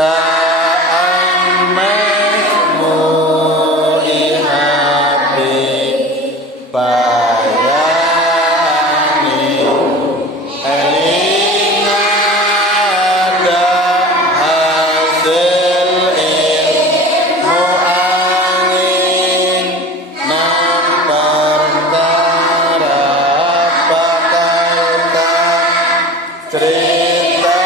kaan memu ihabi bayani elingada hasil ilmu angin nan perkara pakaikan cerita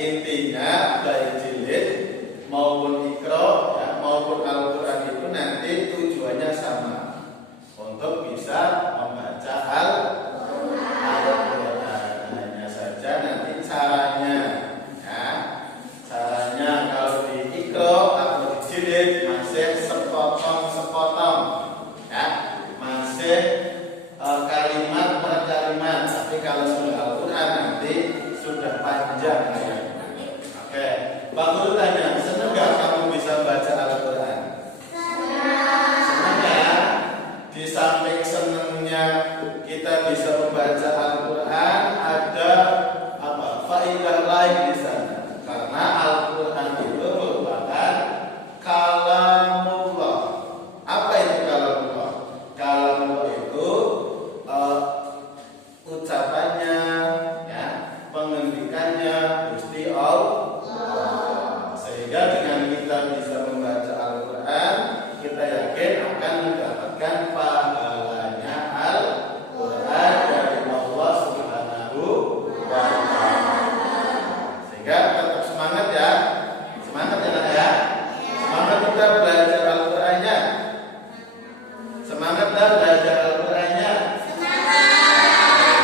Intinya baik jilid maupun ikro ya, maupun Al-Quran itu nanti tujuannya sama, untuk bisa membaca Al-Quran. Hanya saja nanti caranya Tuhannya Gusti Allah. Sehingga dengan kita bisa membaca Al-Quran, kita yakin akan mendapatkan pahalanya Al-Quran dari Allah Subhanahu wa Ta'ala. Sehingga tetap semangat ya. Semangat ya nak ya. Semangat kita belajar Al-Qurannya. Semangat dan belajar Al-Qurannya.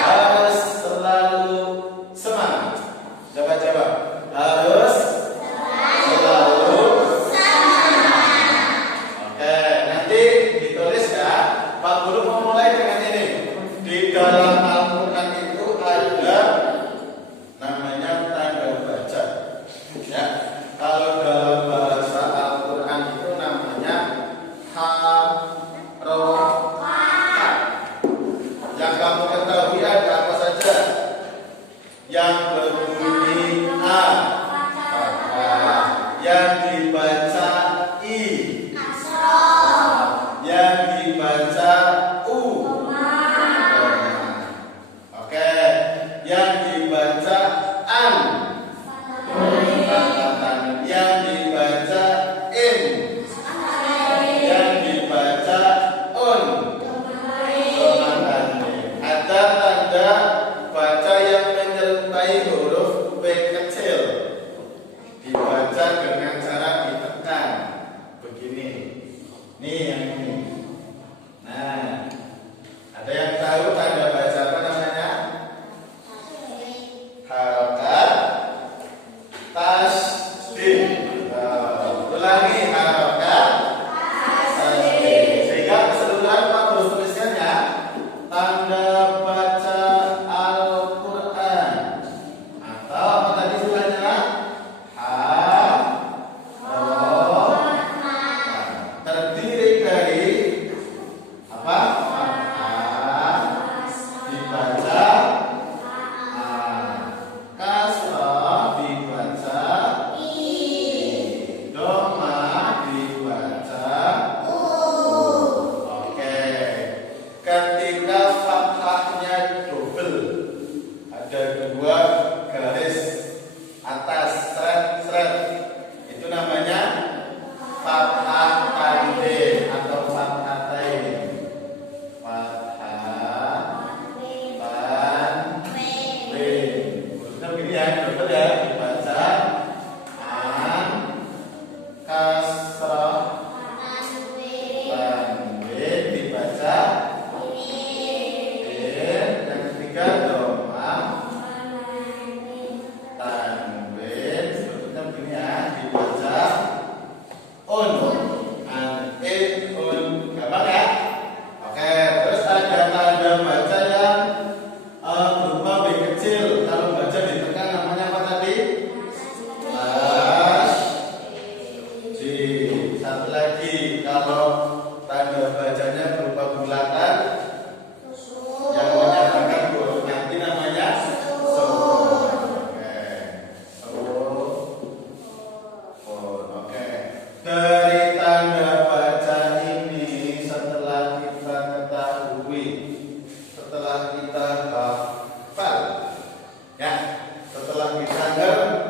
Harus selalu semangat. Coba-coba. Harus selalu semangat. Oke, nanti ditulis ya. Pak Guru mau mulai dengan ini. Di dalam Al-Quran itu ada namanya tanda baca. Ya. Kalau dalam bahasa Al-Quran itu namanya harokat. Yang kamu ketahui ada apa saja? Yang berbunyi A, fathah. Yang dibaca I, yang dibaca U, oke. Yang dibaca An, yang dibaca In, yang dibaca Un. Ada tanda baca yang menyerupai huruf P kecil, dibaca dengan cara ditekan begini. Nih yang ini. Nah, ada yang tahu tanda baca apa namanya? Harokat tasdid. Ulangi, harokat tasdid. Sehingga keseluruhan Pak Guru tuliskan ya. Tanda baca Al-Quran atau apa tadi istilahnya? Terdiri dari apa? Fathah dibaca A, kasrah dibaca I, dhamma dibaca U. Oke. Ketika fathahnya double, ada dua garis atas seret-seret, itu namanya fathah tandin atau fathatain. Fathah tandin. Maksudnya begini ya, double ya, dibaca an, kasrah tandin dibaca yang ketiga dhamma tanwin, sebetulnya begini ya, dibaca un, un, gampang ya. Oke, terus ada tanda baca yang berupa B kecil. Kalau baca ditekan namanya apa tadi? Tasdid. Satu lagi, kalau tanda bacanya berupa bulatan yang menyatakan huruf nanti namanya sukun. Oke. Dari tanda baca ini setelah kita ketahui, setelah kita hafal, ya, setelah kita ngerti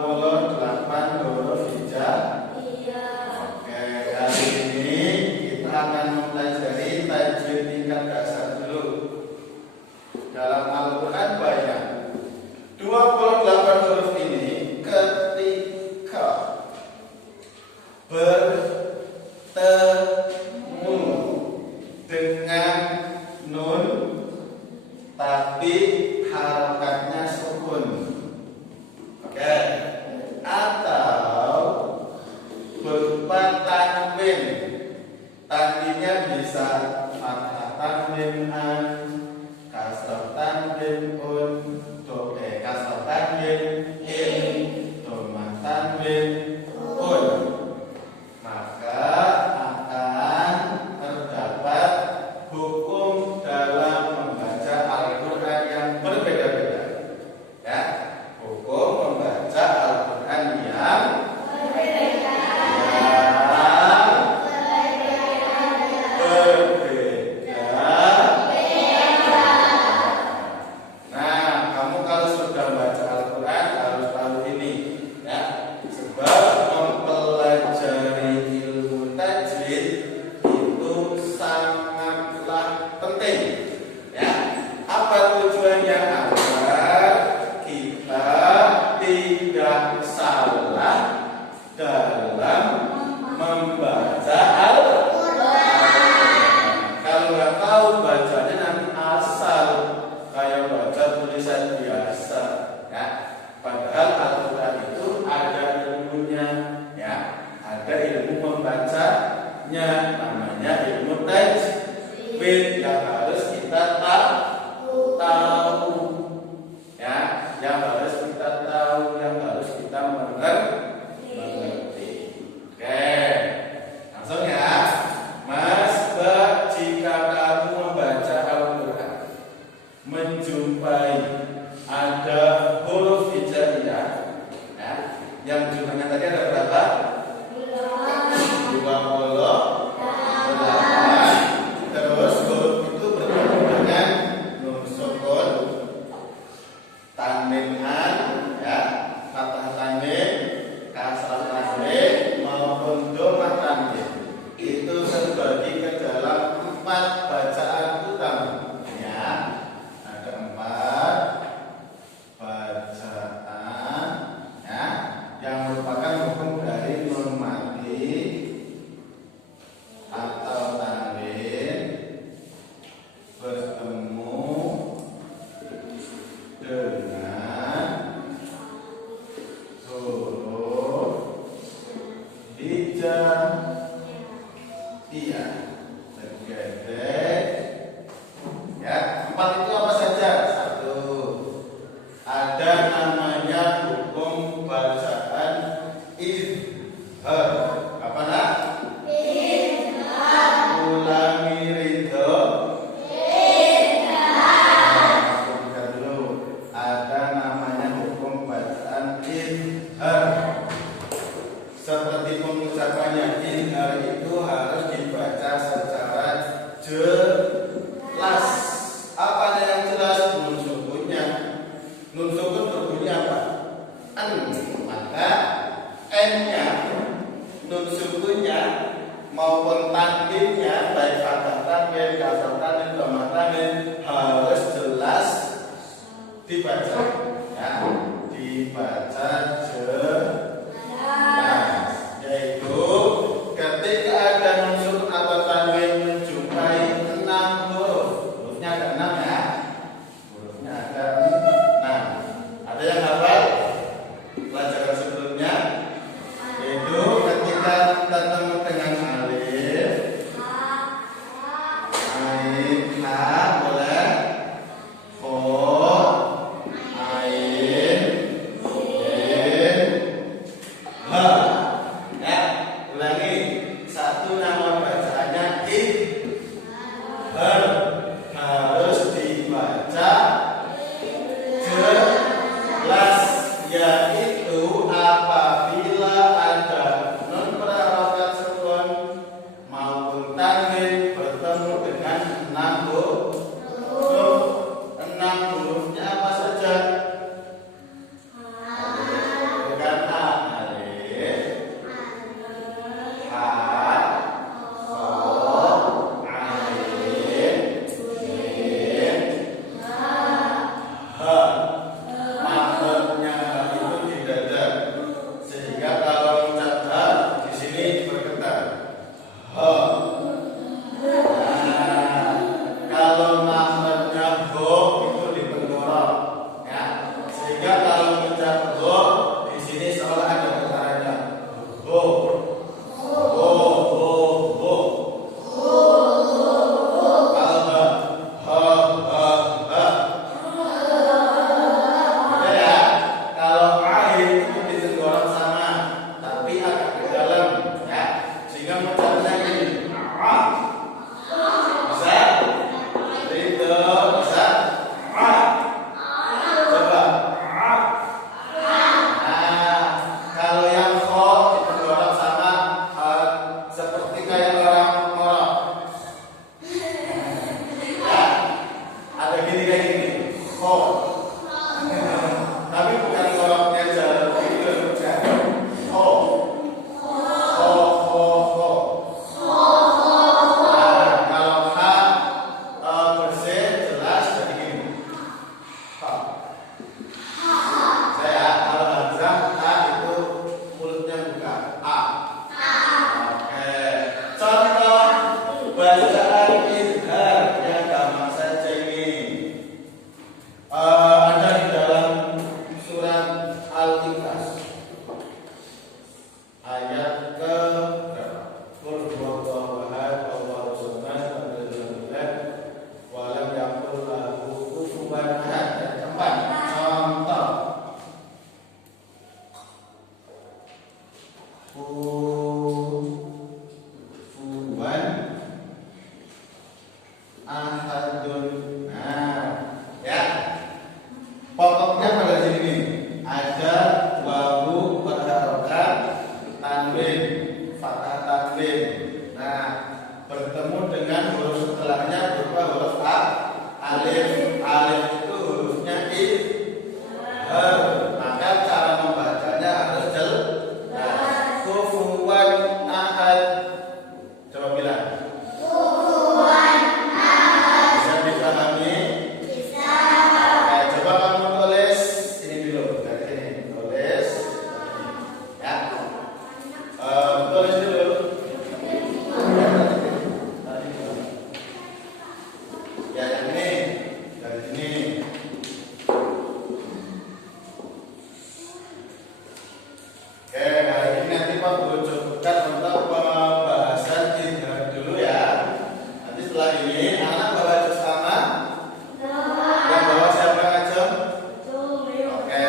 28 huruf hijab. Oke, kali ini kita akan mempelajari tajwid tingkat dasar dulu. Dalam Al-Quran banyak 28 huruf ini ketika bertemu dengan nun tapi harokatnya sukun. Oke. Atau berupa tanwin. Tanwinnya bisa fathah tanwin an, kasrah tanwin un, kasrah tanwin in, dhammah tanwin un. Maka akan terdapat hukum dalam membaca Al-Quran yang berbeda-beda. Ya, hukum membaca Al-Quran yang berbeda. Nah, kamu kalau sudah baca Al-Quran harus tahu ini, ya. Sebab mempelajari ilmu tajwid itu sangatlah penting. Ya, apa tujuannya? Agar kita tidak salah dalam membaca Al-Quran. Kalau nggak tahu bacanya nanti asal kayak baca tulisan biasa, ya. Padahal Al-Quran itu ada ilmunya, ya. Ada ilmu membacanya, namanya ilmu tajwid yang harus kita tahu, ya. Yang harus kita tahu, yang harus kita mengerti. Oke, langsung ya, Mas, Mbak, jika kamu membaca Al-Quran menjumpai ada huruf hijaiyah, ya, yang jumlahnya tadi ada berapa? 28. Terus huruf itu bertemu dengan nun sukun, tanwin an, ya, fathah tanwin, kasrah tanwin maupun dhammah tanwin. Itu terbagi ke dalam 4 bacaan utama. Ya, ada 4 bacaan, ya, yang merupakan hukum dari nun mati atau tanwin bertemu dengan huruf hijaiyah. Tergedek. Ya, 4 itu apa saja? 1. Ada namanya hukum bacaan izhar. Apa nak? Ulangi ridho. Nah, dulu. Ada namanya hukum bacaan izhar. Seperti pengucapannya, izhar itu harus dibaca secara jelas. Apa yang jelas? Nun sukunnya. Nun sukun berbunyi apa? An. Maka n-nya, nun sukunnya maupun tanwinnya, baik fathah tanwin, kasrah tanwin, dhammah tanwin, harus jelas dibaca. Ya, dibaca jelas. Yaitu ketika ada nun sukun atau tanwin menjumpai 6 huruf. Hurufnya ada 6, ya. Hurufnya ada 6. Ada yang hafal pelajaran sebelumnya? Yaitu ketika ketemu dengan alif, ain, ha, boleh, ko, ain, ayat ke berapa? Qul huwallahu ahad, Allahus samad, lam yalid walam yulad, wa lam yakul lahu kufuwan ahad. Yang keempat, contoh. Kufuwan ahadun. Nah, ya. Pokoknya pada sini nih, ada wawu berharokat tanwin, fathah tanwin. Nah, bertemu dengan huruf setelahnya berupa huruf a, alif. Alif itu hurufnya izhar. Maka cara membacanya harus jelas. Kufuwan ahad. Coba bilang. Bisa dipahami? Nah, coba kamu tulis ini dulu. Dari sini tulis. Ya. Tulis dulu. Ya, yang ini. Dari sini. Oke, hari ini nanti Pak Guru cukupkan untuk pembahasan izhar dulu ya. Nanti setelah ini anak bawa juz sama. Yang bawa siapa ngajeng? Oke,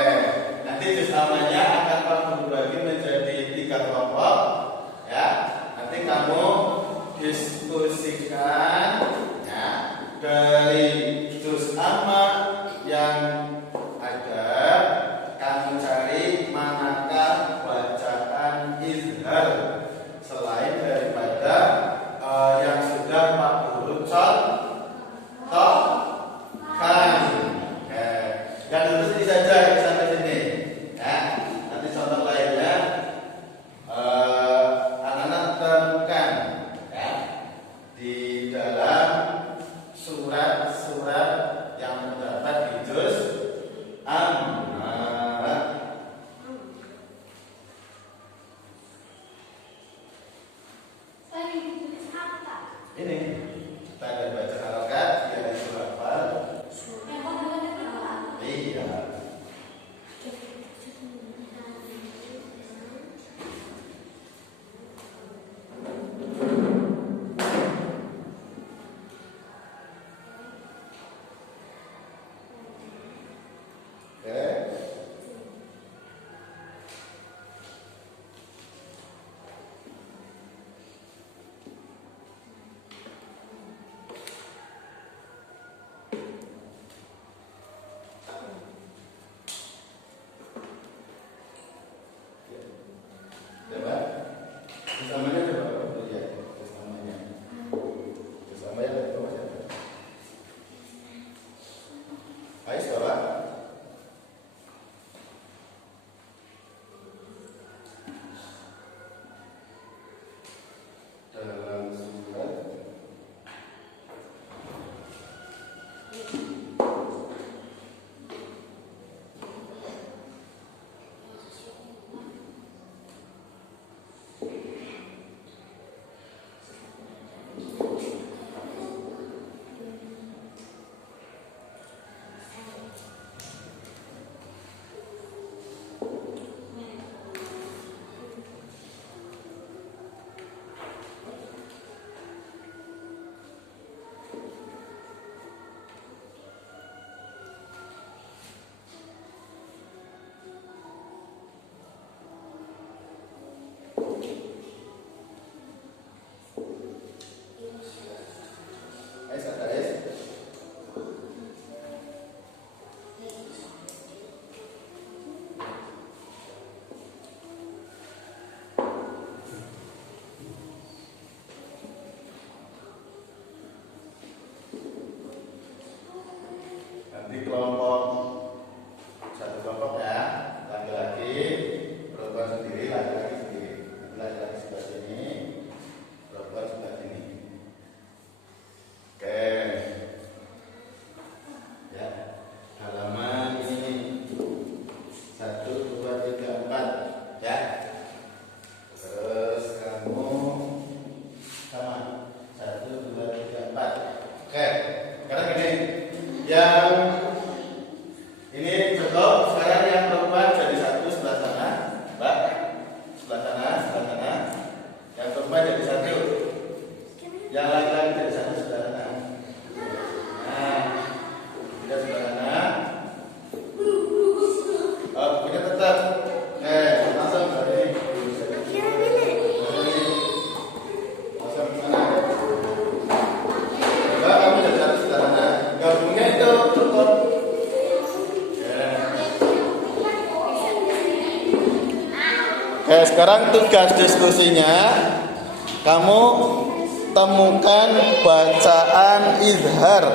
nanti juz samanya akan Pak Guru bagi menjadi 3 kelompok. Ya, nanti kamu diskusikan ya dari juz amma yang ada, kamu cari manakah bacaan izhar selain daripada yang sudah Pak Guru contohkan. Oke, yang lulus ini saja yang sampai sini. Ya, nanti contoh lainnya anak-anak temukan ya di dalam surat-surat yang terdapat di juz amma. Ini tanda baca harokat yang itu hafal. Iya. Oke. Coba. Bersamanya coba lihat bersamanya. Bersamanya dari bawah siapa? Ais bawa. Dalam surat Oke, sekarang tugas diskusinya, kamu temukan bacaan izhar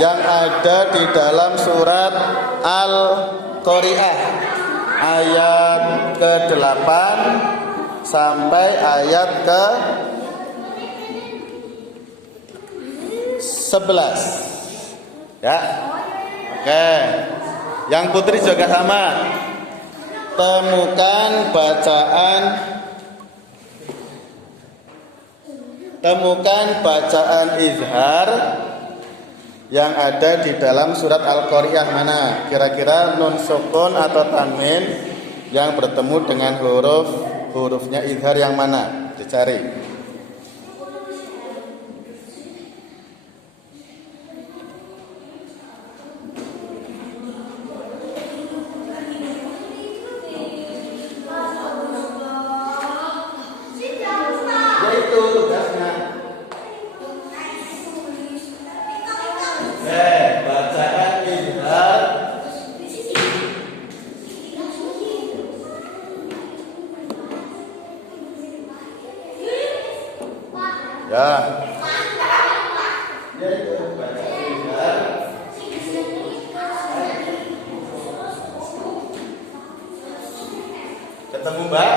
yang ada di dalam surat Al-Qari'ah ayat ke-8 sampai ayat ke-11. Ya. Oke. Yang putri juga sama. Temukan bacaan izhar yang ada di dalam surat Al-Qari'ah mana? Kira-kira nun sukun atau tanwin yang bertemu dengan hurufnya izhar yang mana? Dicari. Yaitu tugasnya. Bacaan izhar ya. Yaitu bacaan izhar ketemu Mbak?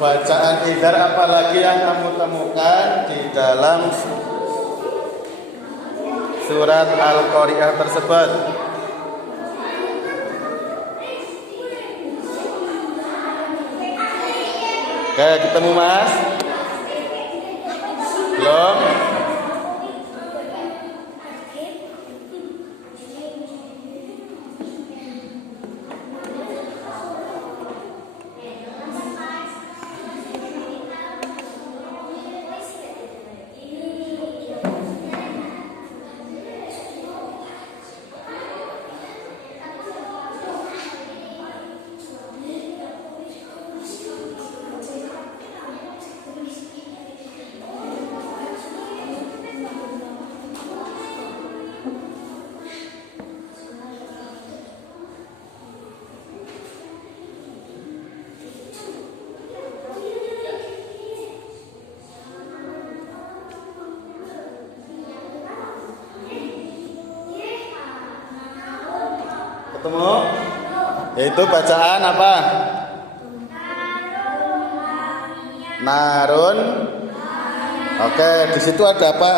Bacaan izhar apalagi yang kamu temukan di dalam surat Al-Qari'ah tersebut? Oke, ketemu Mas? Belum? Ketemu? Yaitu bacaan apa? Narun. Oke, di situ ada apa?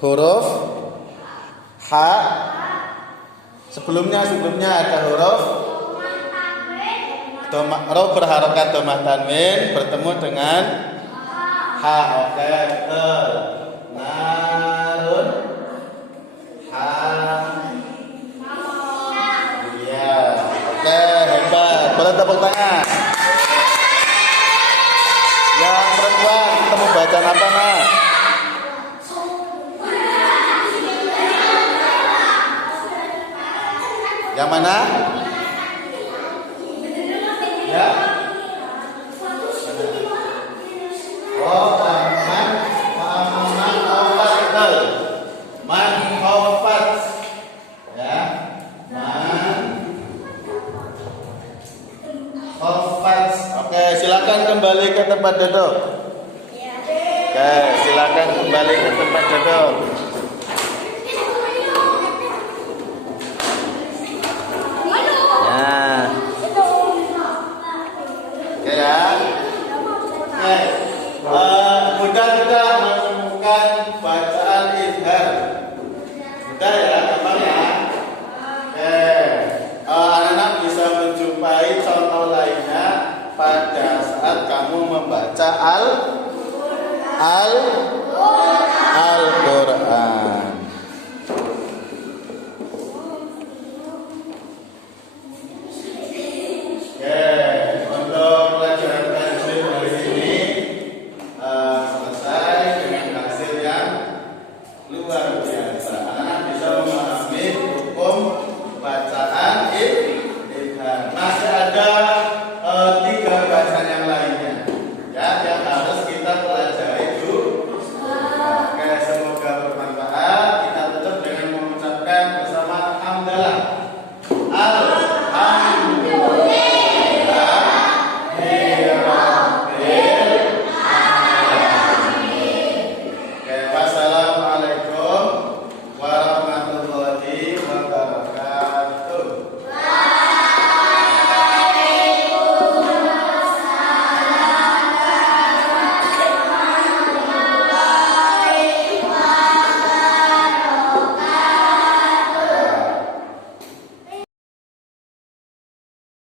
Huruf H. Sebelumnya ada huruf ro berharokat domah tanwin bertemu dengan H. Oke, betul. Narun H. Oke, hebat. Boleh tepuk tangan. Yang perempuan ketemu bacaan apa, Nak? Yang mana? Ya. Oh, man khawfat. Ya. Oke, silakan kembali ke tempat duduk. Oke, silakan kembali ke tempat duduk. Nah. Oke ya. Oke. Mudah tidak menemukan bacaan izhar. Mudah ya, gampang ya. Oke. Anak-anak bisa menjumpai contoh lainnya pada saat kamu membaca Al-Qur'an.